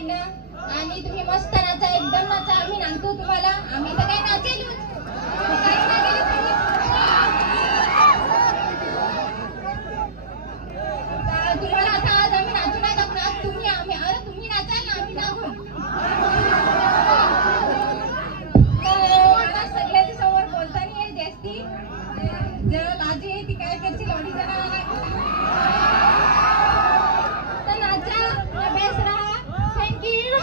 बाईनं आणि तुम्ही मस्त नाचा, एकदम नाचा. आम्ही नाचतो तुम्हाला, आम्ही तर काय नाचेल तुम्हाला. आता आज आम्ही नाचू नाही दाखवणार, तुम्ही आम्ही अरे तुम्ही नाचाल ना आम्ही दाखवू. मला सगळ्याच्या समोर बोलता नाही येत जास्ती, जरा लाजी आहे ती काय करशील अडीच जणांना. तर नाचा, बेस्ट राहा. थँक्यू.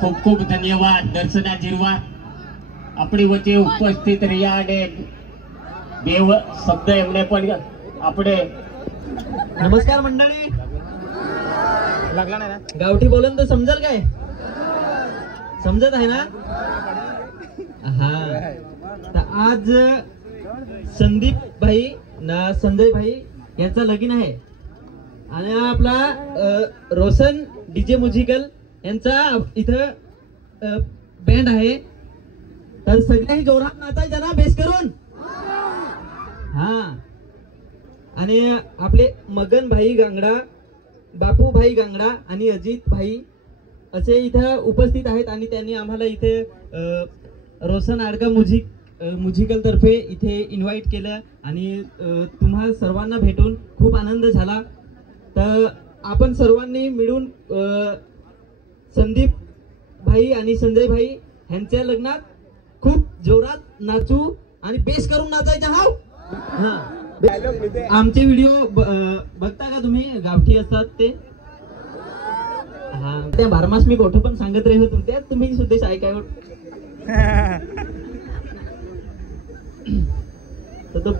खूप खूप धन्यवाद दर्शना जिरवा આપણી વચ્ચે ઉપસ્થિત રહ્યા અને બે શબ્દ એમને પણ આપણે. नमस्कार मंडळी. लागला नाही ना गावठी बोलून तर समजेल काय? समजत आहे ना? हा. तर आज संदीप भाई ना संजय भाई यांचा लगीन आहे आणि आपला रोशन डीजे म्युझिकल यांचा इथं बँड आहे. तर सगळ्याही जोरात नाचायचं ना बेस करून. हा. आणि आपले मगन भाई गांगडा, बापू भाई गांगडा आणि अजित भाई असे इथं उपस्थित आहेत आणि त्यांनी आम्हाला इथे रोशन आडका म्युझिकल तर्फे इथे इन्व्हाइट केलं आणि तुम्हा सर्वांना भेटून खूप आनंद झाला. तर आपण सर्वांनी मिळून संदीप भाई आणि संजय भाई यांच्या लग्नात खूप जोरात नाचू आणि बेस करून नाचायचं. हा. आमचे व्हिडिओ बघता का तुम्ही? गावठी असतात ते. हा. त्या बारमास मी गोठो पण सांगत राहिलो तुमच्या, तुम्ही सुद्धा ऐकाय. तर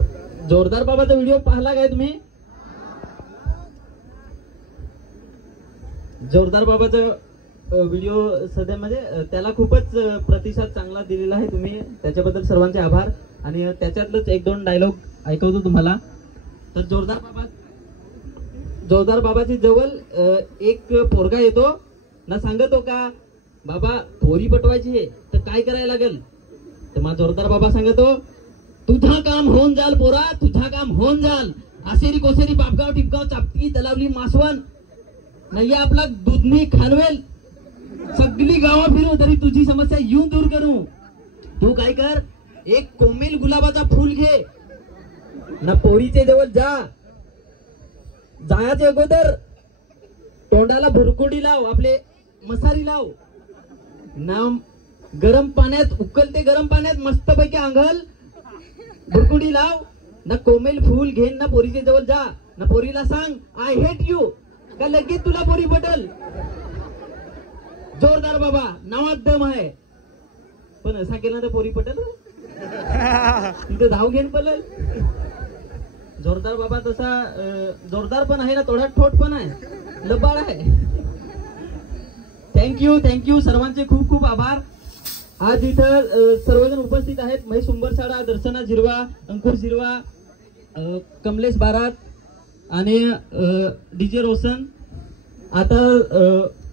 जोरदार बाबाचा व्हिडिओ पाहिला काय तुम्ही? जोरदार बाबाचा व्हिडिओ सध्या म्हणजे त्याला खूपच प्रतिसाद चांगला दिलेला आहे तुम्ही, त्याच्याबद्दल सर्वांचे आभार. आणि त्याच्यातलंच एक दोन डायलॉग ऐकवतो तुम्हाला. तर जोरदार बाबाची जवळ एक पोरगा येतो ना, सांगतो का बाबा पोरी पटवायची आहे तर काय करायला लागेल? तर मग जोरदार बाबा सांगतो, तुझा काम होऊन जाल पोरा, तुझा काम होऊन जाल. आसेरी कोसेरी बापगाव टिपगाव चापटी तलावली मासवण नाही आपला दुधनी खानवेल, सगळी गावा फिरू तरी तुझी समस्या येऊन दूर करू. तू काय कर, एक कोमेल गुलाबाचा फूल घे ना, पोरीचे जवळ जा. जायाच्या अगोदर तोंडाला भुरकुडी लाव, आपले मसारी लाव ना, गरम पाण्यात उकलते गरम पाण्यात मस्तपैकी आंघल भुरकुडी लाव ना, कोमेल फूल घेन ना पोरीच्या जवळ जा ना, पोरीला सांग आय हेट यू का लगेच तुला पोरी पटल. जोरदार बाबा नावात दम आहे, पण असा केला तर पोरी पटल तिथे धाव घेऊन पडल. जोरदार बाबा तसा जोरदार पण आहे ना, थोडा ठोट पण आहे, लबाड आहे. थँक्यू सर्वांचे खूप खूप आभार. आज इथं सर्वजण उपस्थित आहेत. महेश उंबरसाडा, दर्शना जिरवा, अंकुश जिरवा, कमलेश बारात आणि डीजे रोशन. आता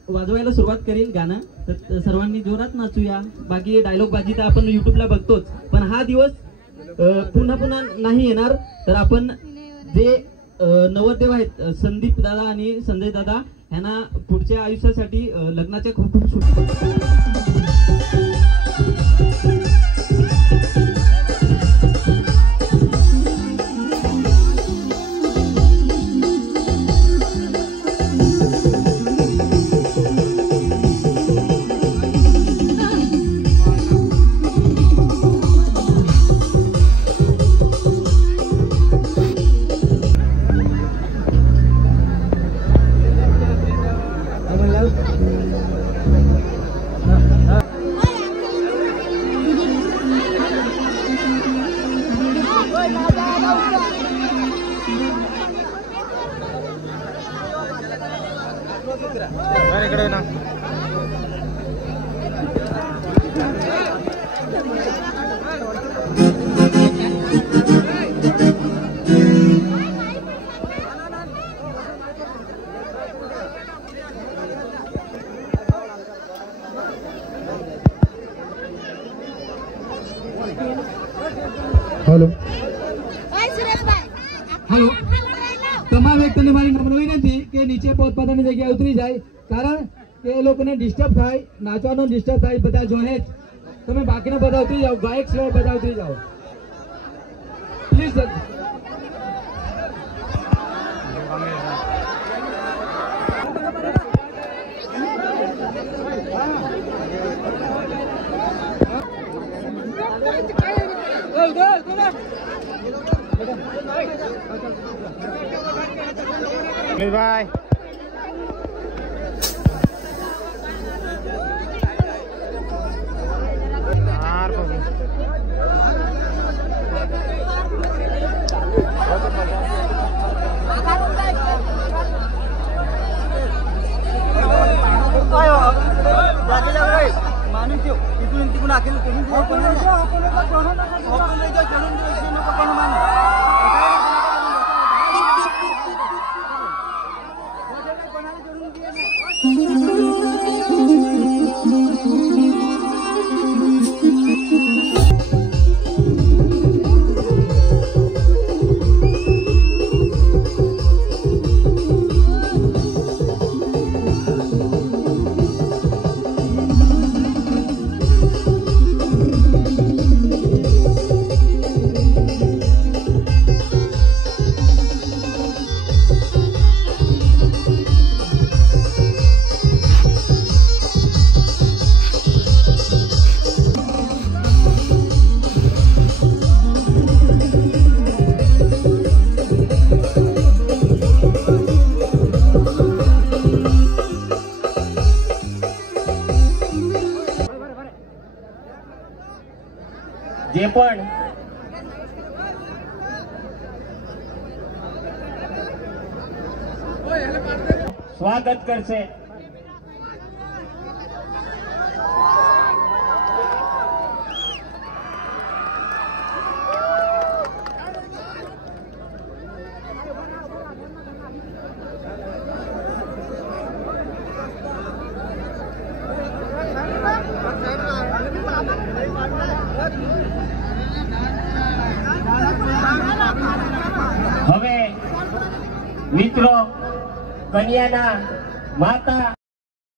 वाजवायला सुरुवात करील गाणं, तर सर्वांनी जोरात नाचूया. बाकी डायलॉग बाजी तर आपण युट्यूबला बघतोच, पण हा दिवस पुन्हा पुन्हा नाही येणार. तर आपण जे नवरदेव आहेत संदीप दादा आणि संजय दादा यांना पुढच्या आयुष्यासाठी लग्नाच्या खूप खूप शुभेच्छा. हॅलो हॅलो, તમને મારી નમ્ર વિનંતી કે નીચે પોતપોતાની જગ્યાએ ઉતરી જાય, કારણ કે એ લોકોને ડિસ્ટર્બ થાય, નાચવાનો ડિસ્ટર્બ થાય, બધા જોહે જ. તમે બાકીના બધા ઉતરી જાઓ, ગાયક સ્લો બધા ઉતરી જાઓ પ્લીઝ. ભાઈ જે પણ સ્વાગત કરશે હવે મિત્રો કન્યાના માતા